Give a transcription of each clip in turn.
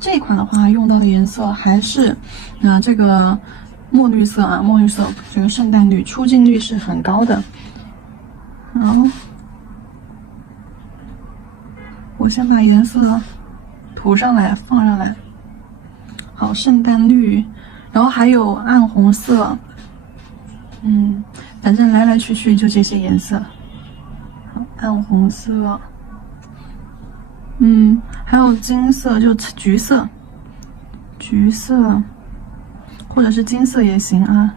这一款的话，用到的颜色还是这个墨绿色啊，墨绿色这个圣诞绿出镜率是很高的。好，我先把颜色涂上来，放上来。好，圣诞绿，然后还有暗红色，反正来来去去就这些颜色。好，暗红色，还有金色，就橘色，橘色，或者是金色也行啊。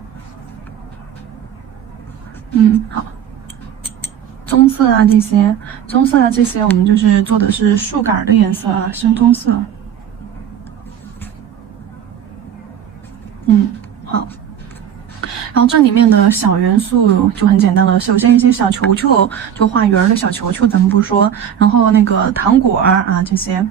好。棕色啊这些，棕色啊这些，我们就是做的是树杆的颜色啊，深棕色。好。然后这里面的小元素就很简单了，首先一些小球球，就画圆的小球球，咱们不说。然后那个糖果啊这些。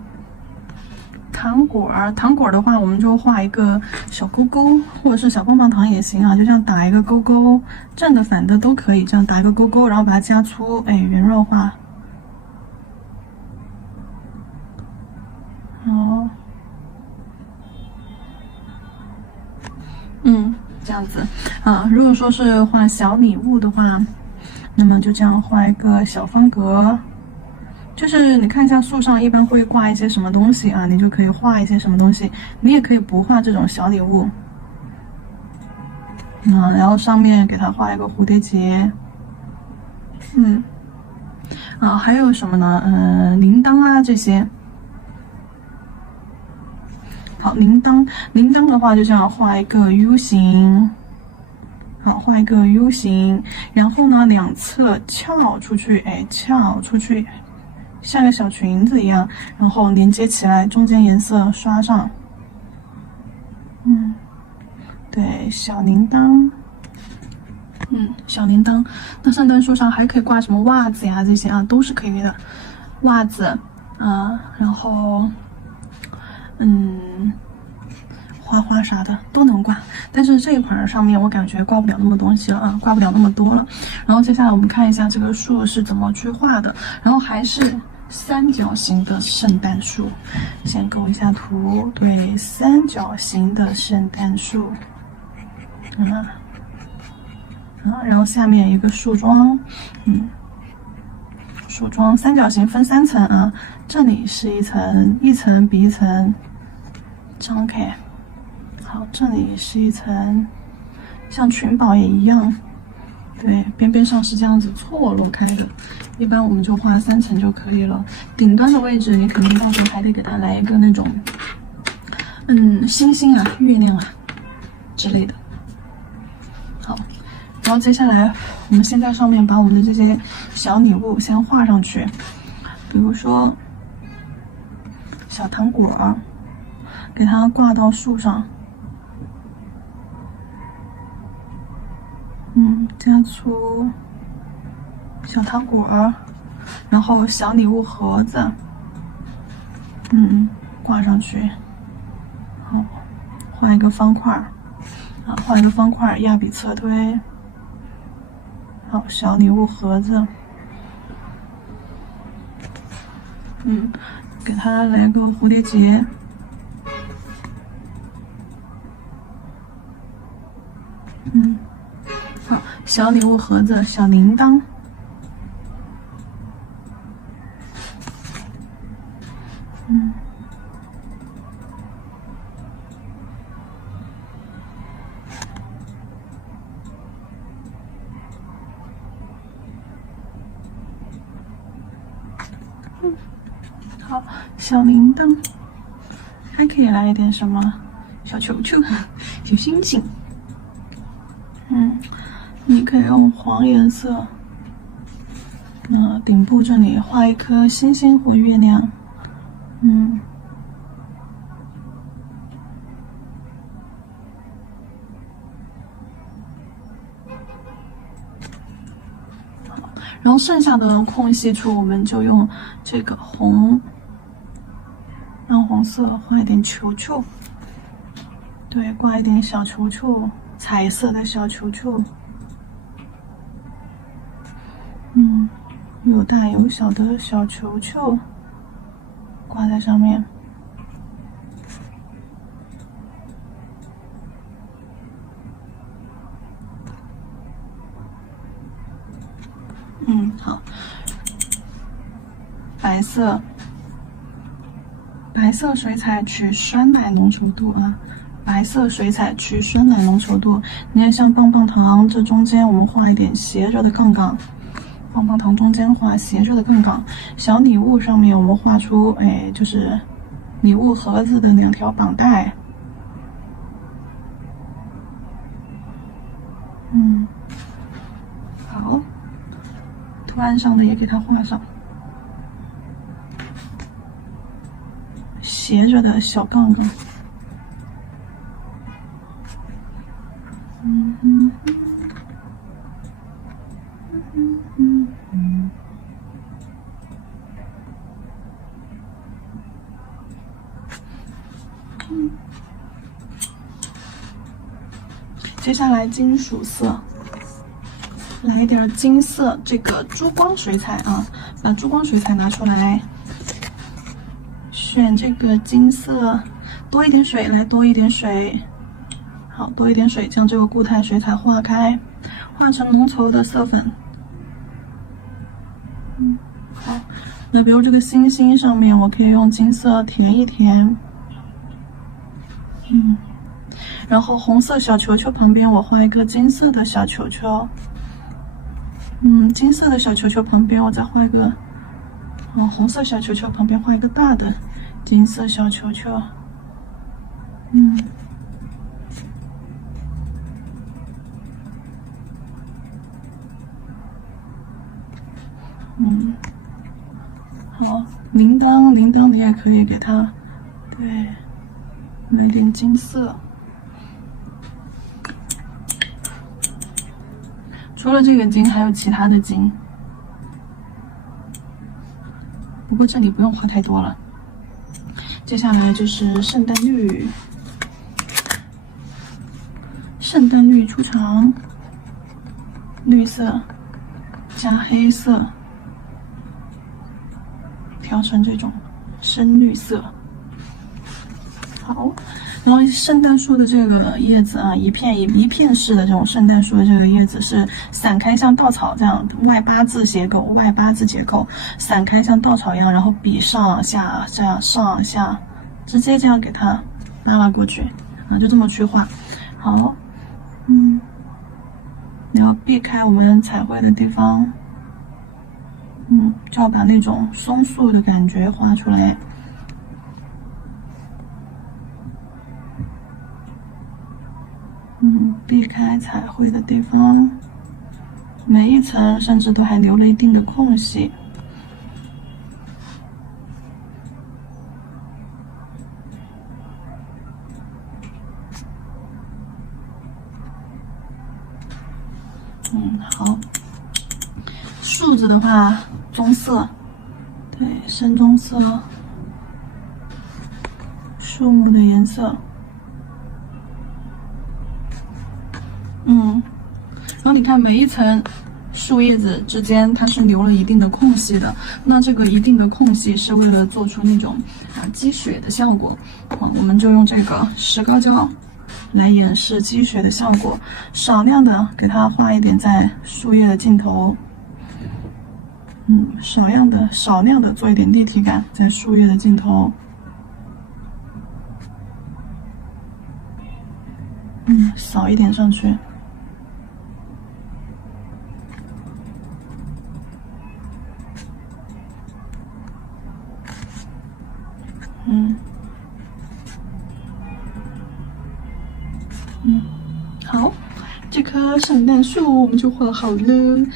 糖果的话，我们就画一个小勾勾，或者是小棒棒糖也行啊，就这样打一个勾勾，正的反的都可以，这样打一个勾勾，然后把它加粗，圆润化。好，这样子啊。如果说是画小礼物的话，那么就这样画一个小方格。就是你看一下树上一般会挂一些什么东西啊，你就可以画一些什么东西。你也可以不画这种小礼物，然后上面给它画一个蝴蝶结，还有什么呢？铃铛啊这些。好，铃铛的话就这样画一个 U 型。好，画一个 U 型，然后呢，两侧翘出去，翘出去。像个小裙子一样，然后连接起来，中间颜色刷上。对，小铃铛。小铃铛。那圣诞树上还可以挂什么袜子呀？这些啊都是可以的。袜子然后花花啥的都能挂，但是这一款上面我感觉挂不了那么东西了啊，挂不了那么多了。然后接下来我们看一下这个树是怎么去画的，然后还是三角形的圣诞树，先构一下图。对，三角形的圣诞树，然后下面一个树桩，树桩三角形分3层啊，这里是一层，一层比一层张开。好，这里是一层，像裙宝也一样，对，边边上是这样子错落开的。一般我们就画3层就可以了。顶端的位置你肯定到时候还得给它来一个那种，星星啊、月亮啊之类的。好，然后接下来我们先在上面把我们的这些小礼物先画上去，比如说小糖果，给它挂到树上。加粗小糖果，然后小礼物盒子，挂上去。好，画一个方块，画一个方块，压笔侧推。好，小礼物盒子，给它来个蝴蝶结。好，小礼物盒子，小铃铛。好，小铃铛，还可以来一点什么？小球球，小星星。你可以用黄颜色，顶部这里画一颗星星或月亮。然后剩下的空隙处，我们就用这个暗红色画一点球球，对，挂一点小球球，彩色的小球球，有大有小的小球球挂在上面。白色，白色水彩取酸奶浓稠度啊，白色水彩取酸奶浓稠度。你看，像棒棒糖这中间，我们画一点斜着的杠杠。棒棒糖中间画斜着的杠杠，小礼物上面我们画出，就是礼物盒子的2条绑带。好，图案上的也给它画上，斜着的小杠杠。接下来金属色，来一点金色，这个珠光水彩啊，把珠光水彩拿出来，选这个金色，多一点水，来多一点水，好，多一点水，将这个固态水彩化开，化成浓稠的色粉。好，那比如这个星星上面，我可以用金色填一填。然后红色小球球旁边，我画一个金色的小球球。金色的小球球旁边，我再画一个，红色小球球旁边画一个大的金色小球球。好，铃铛你也可以给它，对，来一点金色。除了这个金，还有其他的金，不过这里不用画太多了。接下来就是圣诞绿，圣诞绿出场，绿色加黑色，调成这种深绿色。好。然后圣诞树的这个叶子啊，一片式的这种圣诞树的这个叶子是散开，像稻草这样外八字结构，散开像稻草一样，然后笔上下这样上下，直接这样给它拉拉过去啊，就这么去画。好，你要避开我们彩绘的地方，就要把那种松树的感觉画出来。避开彩绘的地方，每一层甚至都还留了一定的空隙。好。树子的话，棕色，对，深棕色，树木的颜色。然后你看每一层树叶子之间，它是留了一定的空隙的。那这个一定的空隙是为了做出那种积雪的效果。我们就用这个石膏胶来掩饰积雪的效果，少量的给它画一点在树叶的尽头。少量的做一点立体感在树叶的尽头。扫一点上去。好，这棵圣诞树我们就画好了。